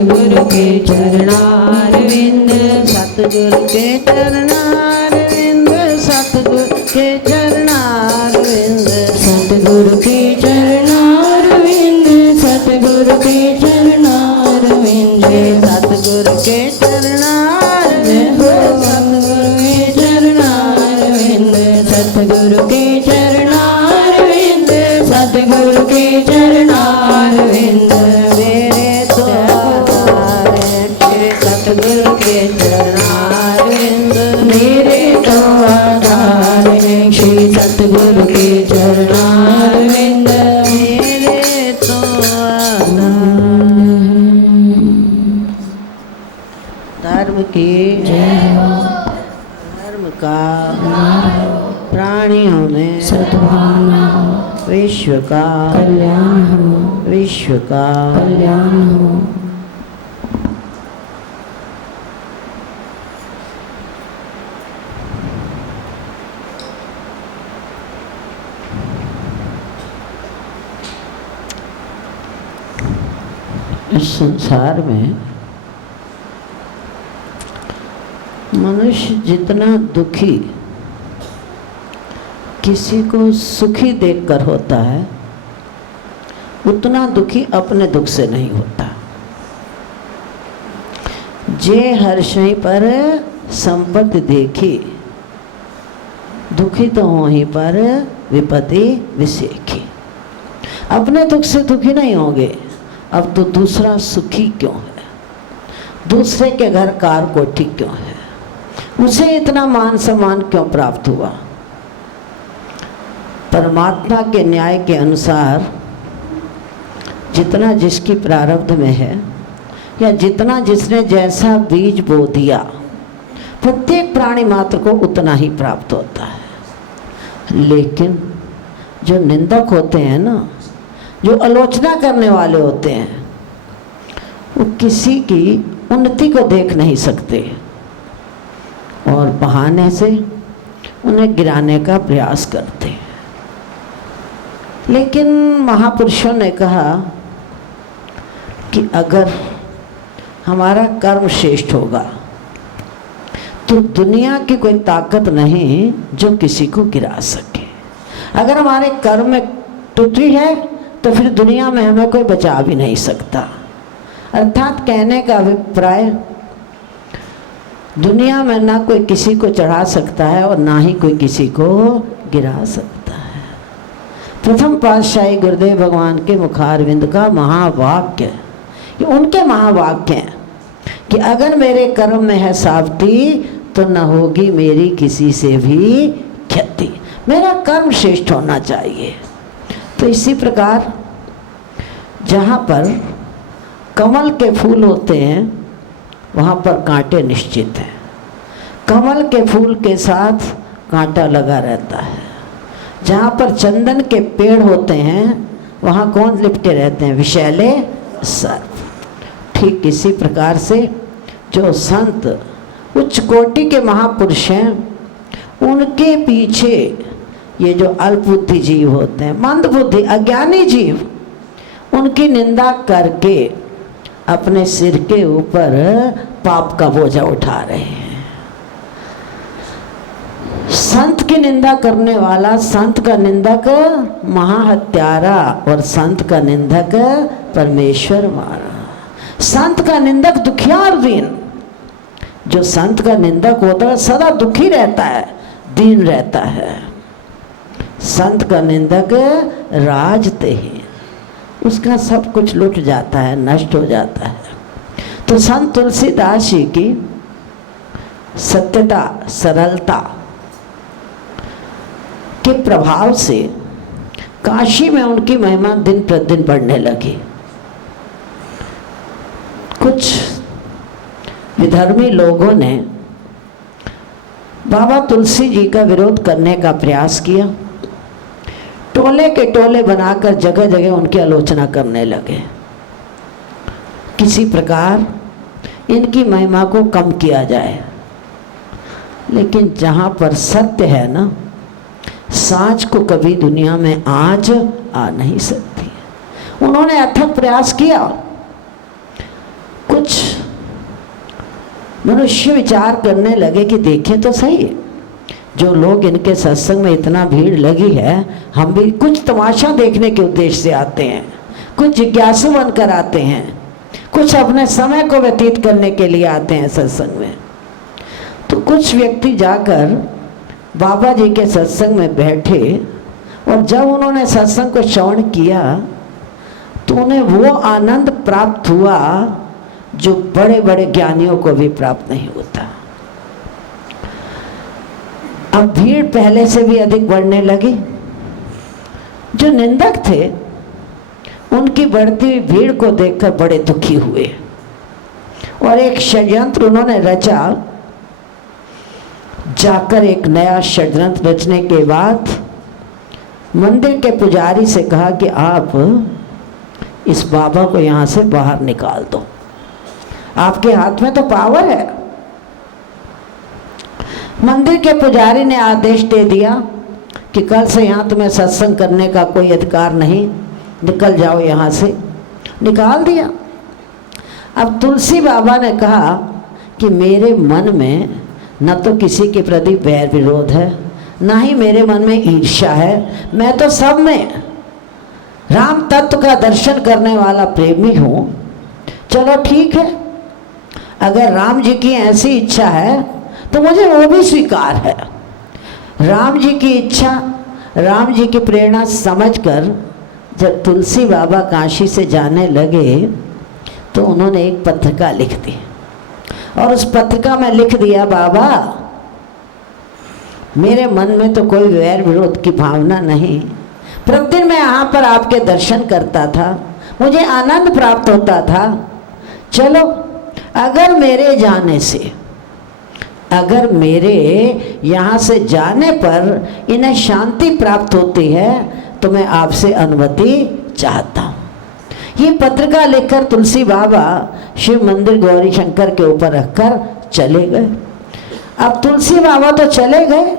गुरु के चरणारविंद, सतगुरु के चरणारविंद, सतगुरु के चरणारविंद, सतगुरु के चरणारविंद, सतगुरु के चरणारविंद, सतगुरु के चरणारविंद, सतगुरु के चरणारविंद, सतगुरु के चरणारविंद, सतगुरु के चरणारविंद मेरे तो आधार है। श्री सतगुरु के चरणारविंद मेरे तो आधार। धर्म की जय हो, धर्म का प्राणियों में सद्भावना हो, विश्व का कल्याण हो, विश्व का कल्याण हो। इस संसार में मनुष्य जितना दुखी किसी को सुखी देखकर होता है, उतना दुखी अपने दुख से नहीं होता। जे हर्षै पर संपत्ति देखी, दुखी तो वहीं पर विपत्ति विसेखी। अपने दुख से दुखी नहीं होंगे, अब तो दूसरा सुखी क्यों है, दूसरे के घर कार कोठी क्यों है, उसे इतना मान सम्मान क्यों प्राप्त हुआ। परमात्मा के न्याय के अनुसार जितना जिसकी प्रारब्ध में है, या जितना जिसने जैसा बीज बो दिया, प्रत्येक प्राणी मात्र को उतना ही प्राप्त होता है। लेकिन जो निंदक होते हैं ना, जो आलोचना करने वाले होते हैं, वो किसी की उन्नति को देख नहीं सकते और बहाने से उन्हें गिराने का प्रयास करते हैं। लेकिन महापुरुषों ने कहा कि अगर हमारा कर्म श्रेष्ठ होगा तो दुनिया की कोई ताकत नहीं जो किसी को गिरा सके। अगर हमारे कर्म में त्रुटि है तो फिर दुनिया में हमें कोई बचा भी नहीं सकता। अर्थात कहने का अभिप्राय, दुनिया में ना कोई किसी को चढ़ा सकता है और ना ही कोई किसी को गिरा सकता है। प्रथम पातशाही गुरुदेव भगवान के मुखारविंद का महावाक्य, ये उनके महावाक्य हैं कि अगर मेरे कर्म में है सावती तो न होगी मेरी किसी से भी क्षति। मेरा कर्म श्रेष्ठ होना चाहिए। तो इसी प्रकार जहाँ पर कमल के फूल होते हैं वहाँ पर कांटे निश्चित हैं। कमल के फूल के साथ कांटा लगा रहता है। जहाँ पर चंदन के पेड़ होते हैं वहाँ कौन लिपटे रहते हैं? विषैले सर्प। ठीक इसी प्रकार से जो संत उच्च कोटि के महापुरुष हैं, उनके पीछे ये जो अल्पबुद्धि जीव होते हैं, मंद बुद्धि अज्ञानी जीव, उनकी निंदा करके अपने सिर के ऊपर पाप का बोझा उठा रहे हैं। संत की निंदा करने वाला संत का निंदक महाहत्यारा और संत का निंदक परमेश्वर मारा। संत का निंदक दुखियार दीन। जो संत का निंदक होता है सदा दुखी रहता है, दीन रहता है। संत का निंदक राजते हैं, उसका सब कुछ लुट जाता है, नष्ट हो जाता है। तो संत तुलसीदास जी की सत्यता, सरलता के प्रभाव से काशी में उनकी महिमा दिन प्रतिदिन बढ़ने लगी। कुछ विधर्मी लोगों ने बाबा तुलसी जी का विरोध करने का प्रयास किया। टोले के टोले बनाकर जगह जगह उनकी आलोचना करने लगे। किसी प्रकार इनकी महिमा को कम किया जाए। लेकिन जहाँ पर सत्य है ना, साँच को कभी दुनिया में आँच आ नहीं सकती। उन्होंने अथक प्रयास किया। कुछ कुछ मनुष्य विचार करने लगे कि देखें तो सही, जो लोग इनके सत्संग में इतना भीड़ लगी है, हम भी कुछ तमाशा देखने के उद्देश्य से आते हैं, कुछ जिज्ञासु बनकर आते हैं, कुछ अपने समय को व्यतीत करने के लिए आते हैं सत्संग में। तो कुछ व्यक्ति जाकर बाबा जी के सत्संग में बैठे और जब उन्होंने सत्संग को श्रवण किया तो उन्हें वो आनंद प्राप्त हुआ जो बड़े बड़े ज्ञानियों को भी प्राप्त नहीं होता। अब भीड़ पहले से भी अधिक बढ़ने लगी। जो निंदक थे उनकी बढ़ती हुई भीड़ को देखकर बड़े दुखी हुए और एक षड्यंत्र उन्होंने रचा। जाकर एक नया षड्यंत्र रचने के बाद मंदिर के पुजारी से कहा कि आप इस बाबा को यहाँ से बाहर निकाल दो, आपके हाथ में तो पावर है। मंदिर के पुजारी ने आदेश दे दिया कि कल से यहाँ तुम्हें सत्संग करने का कोई अधिकार नहीं, निकल जाओ यहाँ से। निकाल दिया। अब तुलसी बाबा ने कहा कि मेरे मन में न तो किसी के प्रति वैर विरोध है, ना ही मेरे मन में ईर्ष्या है। मैं तो सब में राम तत्व का दर्शन करने वाला प्रेमी हूँ। चलो ठीक है, अगर राम जी की ऐसी इच्छा है तो मुझे वो भी स्वीकार है। राम जी की इच्छा, राम जी की प्रेरणा समझकर जब तुलसी बाबा काशी से जाने लगे तो उन्होंने एक पत्रिका लिख दी और उस पत्रिका में लिख दिया, बाबा मेरे मन में तो कोई वैर विरोध की भावना नहीं। प्रतिदिन मैं यहाँ पर आपके दर्शन करता था, मुझे आनंद प्राप्त होता था। चलो, अगर मेरे जाने से, अगर मेरे यहाँ से जाने पर इन्हें शांति प्राप्त होती है तो मैं आपसे अनुमति चाहता हूँ। ये पत्रिका लिखकर तुलसी बाबा शिव मंदिर गौरी शंकर के ऊपर रखकर चले गए। अब तुलसी बाबा तो चले गए,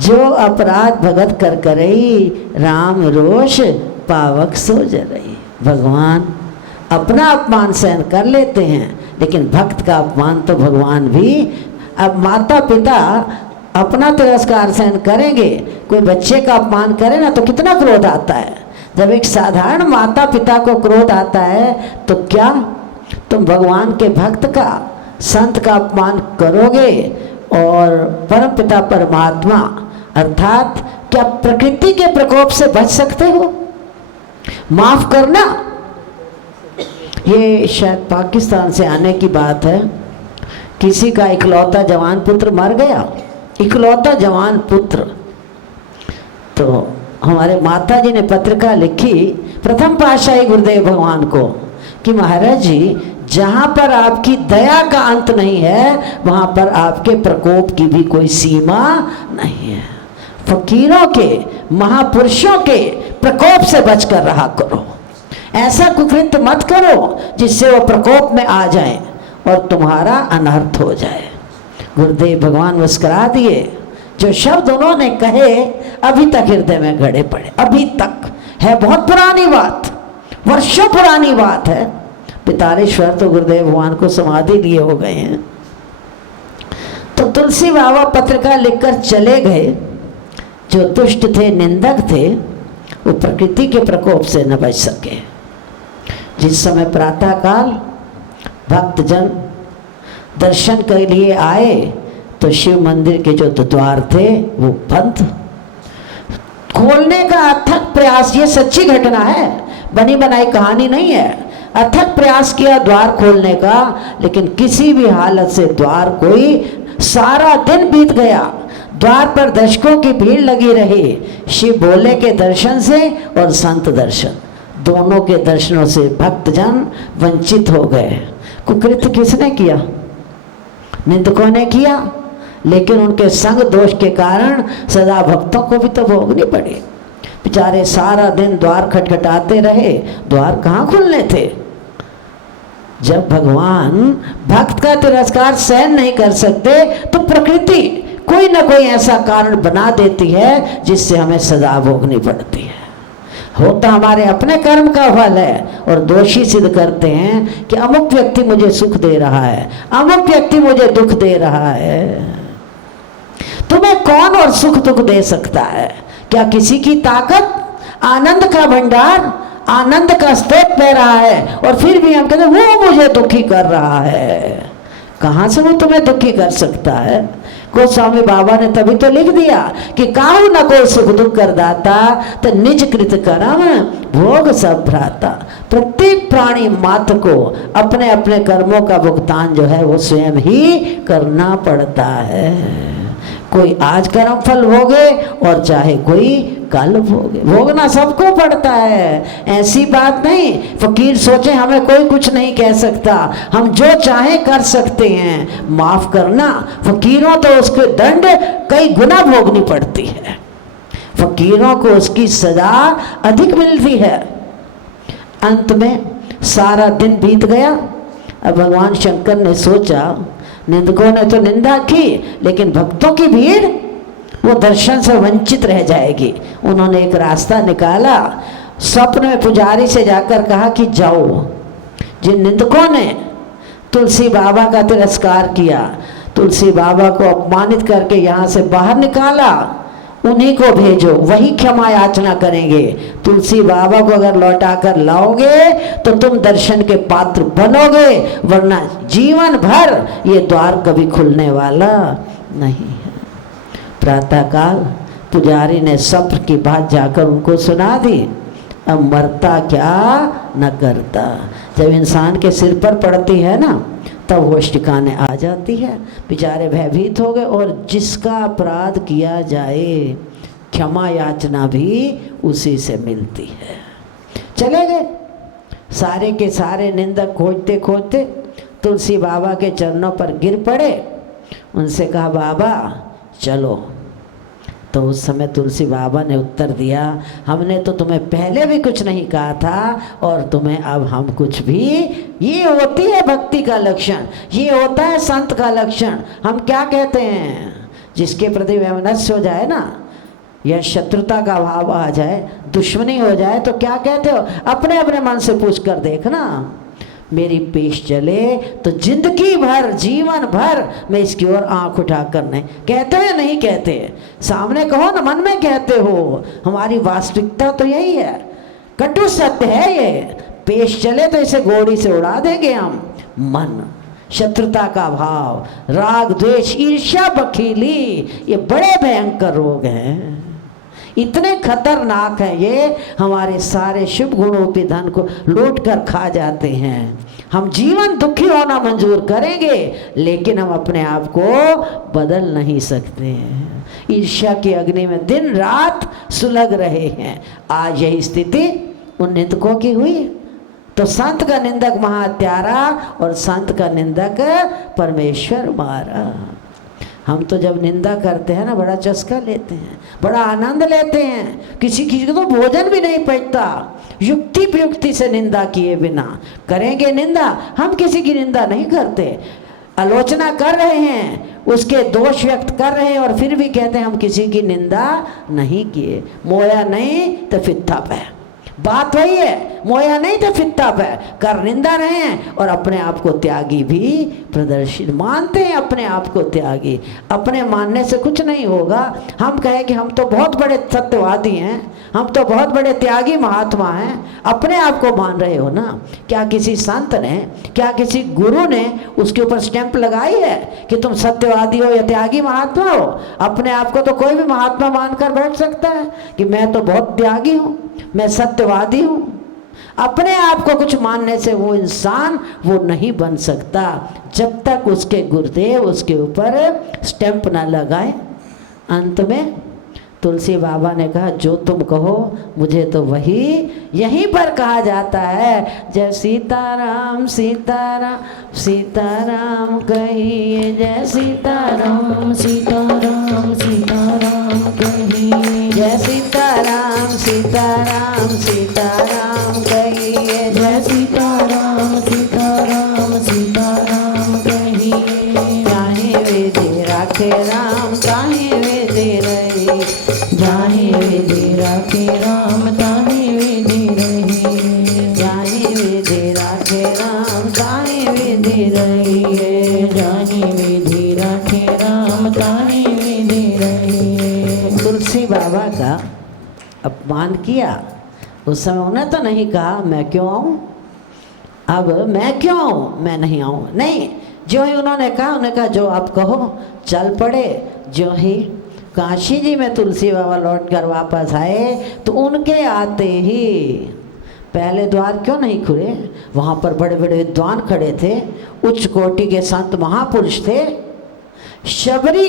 जो अपराध भगत कर करई, राम रोष पावक सो जरई। भगवान अपना अपमान सहन कर लेते हैं, लेकिन भक्त का अपमान तो भगवान भी। अब माता पिता अपना तिरस्कार सहन करेंगे, कोई बच्चे का अपमान करे ना तो कितना क्रोध आता है। जब एक साधारण माता पिता को क्रोध आता है तो क्या तुम भगवान के भक्त का, संत का अपमान करोगे? और परम पिता परमात्मा अर्थात क्या प्रकृति के प्रकोप से बच सकते हो? माफ करना। ये शायद पाकिस्तान से आने की बात है। किसी का इकलौता जवान पुत्र मर गया, इकलौता जवान पुत्र। तो हमारे माता जी ने पत्रिका लिखी प्रथम पातशाही गुरुदेव भगवान को कि महाराज जी, जहाँ पर आपकी दया का अंत नहीं है वहाँ पर आपके प्रकोप की भी कोई सीमा नहीं है। फकीरों के, महापुरुषों के प्रकोप से बचकर रहा करो। ऐसा कुकृत्य मत करो जिससे वो प्रकोप में आ जाए और तुम्हारा अनर्थ हो जाए। गुरुदेव भगवान मुस्कुरा दिए। जो शब्द उन्होंने कहे अभी तक हृदय में गड़े पड़े, अभी तक है। बहुत पुरानी बात, वर्षों पुरानी बात है। पितारेश्वर तो गुरुदेव भगवान को समाधि लिए हो गए हैं। तो तुलसी बाबा पत्रिका लिखकर चले गए। जो दुष्ट थे, निंदक थे, वो प्रकृति के प्रकोप से न बच सके। जिस समय प्रातःकाल भक्तजन दर्शन के लिए आए तो शिव मंदिर के जो द्वार थे वो बंद। खोलने का अथक प्रयास, ये सच्ची घटना है, बनी बनाई कहानी नहीं है। अथक प्रयास किया द्वार खोलने का, लेकिन किसी भी हालत से द्वार, कोई सारा दिन बीत गया, द्वार पर दर्शकों की भीड़ लगी रही। शिव भोले के दर्शन से और संत दर्शन, दोनों के दर्शनों से भक्तजन वंचित हो गए। कुकृत्य किसने किया? निंदकों ने किया, लेकिन उनके संग दोष के कारण सदा भक्तों को भी तो भोगनी पड़ी। बेचारे सारा दिन द्वार खटखटाते रहे, द्वार कहाँ खुलने थे? जब भगवान भक्त का तिरस्कार सहन नहीं कर सकते तो प्रकृति कोई ना कोई ऐसा कारण बना देती है जिससे हमें सजा भोगनी पड़ती है। होता हमारे अपने कर्म का फल है, और दोषी सिद्ध करते हैं कि अमुक व्यक्ति मुझे सुख दे रहा है, अमुक व्यक्ति मुझे दुख दे रहा है। तुम्हें कौन और सुख दुख दे सकता है? क्या किसी की ताकत? आनंद का भंडार, आनंद का स्रोत बह रहा है, और फिर भी हम कहते हैं वो मुझे दुखी कर रहा है। कहाँ से वो तुम्हें दुखी कर सकता है? गोस्वामी बाबा ने तभी तो लिख दिया कि काहू न कोई सुख दुख कर दाता, तो निज कृत कर्म भोग सब भ्राता। प्रत्येक प्राणी मात्र को अपने अपने कर्मों का भुगतान जो है वो स्वयं ही करना पड़ता है। कोई आज कर्म फल भोगे और चाहे कोई कल भोगे, भोगना सबको पड़ता है। ऐसी बात नहीं फकीर सोचे हमें कोई कुछ नहीं कह सकता, हम जो चाहे कर सकते हैं। माफ करना, फकीरों तो उसके दंड कई गुना भोगनी पड़ती है, फकीरों को उसकी सजा अधिक मिलती है। अंत में सारा दिन बीत गया। अब भगवान शंकर ने सोचा निंदकों ने तो निंदा की, लेकिन भक्तों की भीड़ वो दर्शन से वंचित रह जाएगी। उन्होंने एक रास्ता निकाला, स्वप्न में पुजारी से जाकर कहा कि जाओ, जिन निंदकों ने तुलसी बाबा का तिरस्कार किया, तुलसी बाबा को अपमानित करके यहाँ से बाहर निकाला, उन्हीं को भेजो, वही क्षमा याचना करेंगे। तुलसी बाबा को अगर लौटा कर लाओगे तो तुम दर्शन के पात्र बनोगे, वरना जीवन भर ये द्वार कभी खुलने वाला नहीं है। प्रातःकाल पुजारी ने स्वप्न की बात जाकर उनको सुना दी। अब मरता क्या न करता, जब इंसान के सिर पर पड़ती है ना तब होश ठिकाने आ जाती है। बेचारे भयभीत हो गए, और जिसका अपराध किया जाए क्षमा याचना भी उसी से मिलती है। चले गए सारे के सारे निंदक, खोजते खोजते तुलसी बाबा के चरणों पर गिर पड़े। उनसे कहा बाबा चलो। तो उस समय तुलसी बाबा ने उत्तर दिया, हमने तो तुम्हें पहले भी कुछ नहीं कहा था, और तुम्हें अब हम कुछ भी, ये होती है भक्ति का लक्षण, ये होता है संत का लक्षण। हम क्या कहते हैं, जिसके प्रति वैमनस्य हो जाए ना, या शत्रुता का भाव आ जाए, दुश्मनी हो जाए, तो क्या कहते हो? अपने अपने मन से पूछ कर देखना। मेरी पेश चले तो जिंदगी भर, जीवन भर मैं इसकी ओर आंख उठाकर नहीं, कहते हैं नहीं कहते, सामने कहो ना, मन में कहते हो। हमारी वास्तविकता तो यही है, कटु सत्य है ये। पेश चले तो इसे गोली से उड़ा देंगे हम। मन, शत्रुता का भाव, राग द्वेष ईर्ष्या बखीली, ये बड़े भयंकर रोग हैं, इतने खतरनाक है ये, हमारे सारे शुभ गुणों के धन को लूट कर खा जाते हैं। हम जीवन दुखी होना मंजूर करेंगे, लेकिन हम अपने आप को बदल नहीं सकते हैं। ईर्ष्या की अग्नि में दिन रात सुलग रहे हैं। आज यही स्थिति उन निंदकों की हुई। तो संत का निंदक महात्यारा, और संत का निंदक परमेश्वर मारा। हम तो जब निंदा करते हैं ना बड़ा चस्का लेते हैं, बड़ा आनंद लेते हैं। किसी किसी को तो भोजन भी नहीं पचता युक्ति प्रयुक्ति से निंदा किए बिना। करेंगे निंदा, हम किसी की निंदा नहीं करते, आलोचना कर रहे हैं, उसके दोष व्यक्त कर रहे हैं, और फिर भी कहते हैं हम किसी की निंदा नहीं किए। मोया नहीं तो फित्ता पे, बात वही है, मोया नहीं तो फित्ता पे, कर निंदा रहे हैं और अपने आप को त्यागी भी प्रदर्शित मानते हैं। अपने आप को त्यागी, अपने मानने से कुछ नहीं होगा। हम कहें कि हम तो बहुत बड़े सत्यवादी हैं, हम तो बहुत बड़े त्यागी महात्मा हैं, अपने आप को मान रहे हो ना। क्या किसी संत ने, क्या किसी गुरु ने उसके ऊपर स्टैंप लगाई है कि तुम सत्यवादी हो या त्यागी महात्मा हो? अपने आप को तो कोई भी महात्मा मानकर बैठ सकता है कि मैं तो बहुत त्यागी हूँ, मैं सत्यवादी हूँ। अपने आप को कुछ मानने से वो इंसान वो नहीं बन सकता जब तक उसके गुरुदेव उसके ऊपर स्टैंप ना लगाए। अंत में तुलसी बाबा ने कहा जो तुम कहो मुझे तो वही, यहीं पर कहा जाता है जय सीताराम सीताराम सीताराम कहिए, जय सीताराम सीताराम सीताराम कहिए, जय सीताराम सीताराम सीताराम कहिए, जय सीताराम सीताराम सीताराम कहिए। चाहे विधि राखे राम ताहे विधि रही, जाहे विधि राखे राम ताहे ताई विधि रहिए, जानी विधि राखे राम तानी विधि रही। तुलसी बाबा का अपमान किया। उस समय उन्हें तो नहीं कहा मैं क्यों आऊँ, अब मैं क्यों आऊँ, मैं नहीं आऊँ, नहीं। जो ही उन्होंने कहा, उन्होंने कहा जो आप कहो, चल पड़े। जो ही काशी जी में तुलसी बाबा लौट कर वापस आए तो उनके आते ही पहले द्वार क्यों नहीं खुले, वहाँ पर बड़े बड़े विद्वान खड़े थे, उच्च कोटि के संत महापुरुष थे। शबरी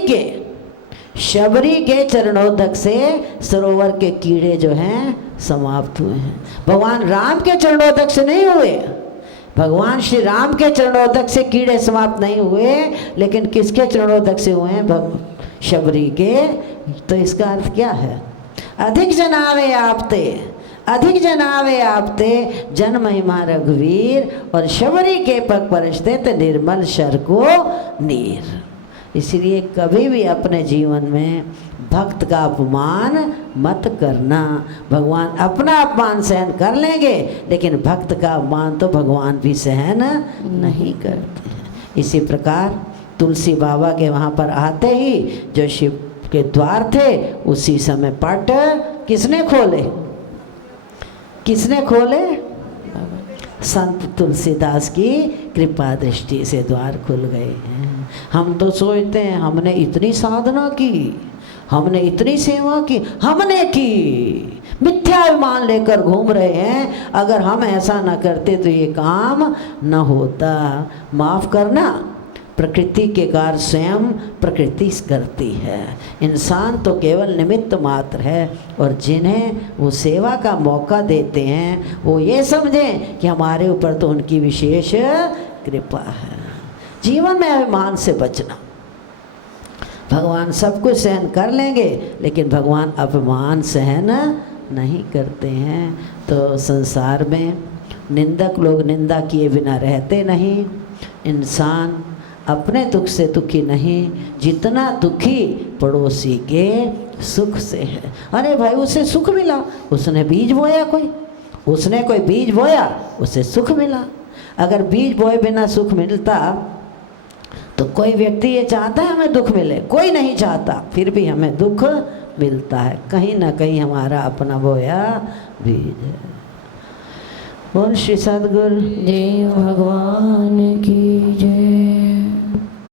के चरणोदक से सरोवर के कीड़े जो हैं समाप्त हुए हैं। भगवान राम के चरणोदक से नहीं हुए, भगवान श्री राम के चरणोदक से कीड़े समाप्त नहीं हुए, लेकिन किसके चरणोदक से हुए हैं, शबरी के। तो इसका अर्थ क्या है, अधिक जनावे आपते, अधिक जनावे आपते जन महिमा रघुवीर, और शबरी के पग परछते ते निर्मल शर को नीर। इसलिए कभी भी अपने जीवन में भक्त का अपमान मत करना। भगवान अपना अपमान सहन कर लेंगे, लेकिन भक्त का अपमान तो भगवान भी सहन नहीं करते हैं। इसी प्रकार तुलसी बाबा के वहाँ पर आते ही जो शिव के द्वार थे, उसी समय पट किसने खोले, किसने खोले, संत तुलसीदास की कृपा दृष्टि से द्वार खुल गए हैं। हम तो सोचते हैं हमने इतनी साधना की, हमने इतनी सेवा की, हमने की, मिथ्याभिमान लेकर घूम रहे हैं। अगर हम ऐसा न करते तो ये काम न होता। माफ़ करना, प्रकृति के कार्य स्वयं प्रकृति करती है, इंसान तो केवल निमित्त मात्र है। और जिन्हें वो सेवा का मौका देते हैं वो ये समझें कि हमारे ऊपर तो उनकी विशेष कृपा है। जीवन में अभिमान से बचना। भगवान सब कुछ सहन कर लेंगे, लेकिन भगवान अपमान सहन नहीं करते हैं। तो संसार में निंदक लोग निंदा किए बिना रहते नहीं। इंसान अपने दुख से दुखी नहीं, जितना दुखी पड़ोसी के सुख से है। अरे भाई उसे सुख मिला, उसने बीज बोया, उसने कोई बीज बोया, उसे सुख मिला। अगर बीज बोए बिना सुख मिलता तो कोई व्यक्ति ये चाहता है हमें दुख मिले, कोई नहीं चाहता, फिर भी हमें दुख मिलता है। कहीं ना कहीं हमारा अपना बोया बीज है। बोल श्री सद्गुरु देव भगवान की जय।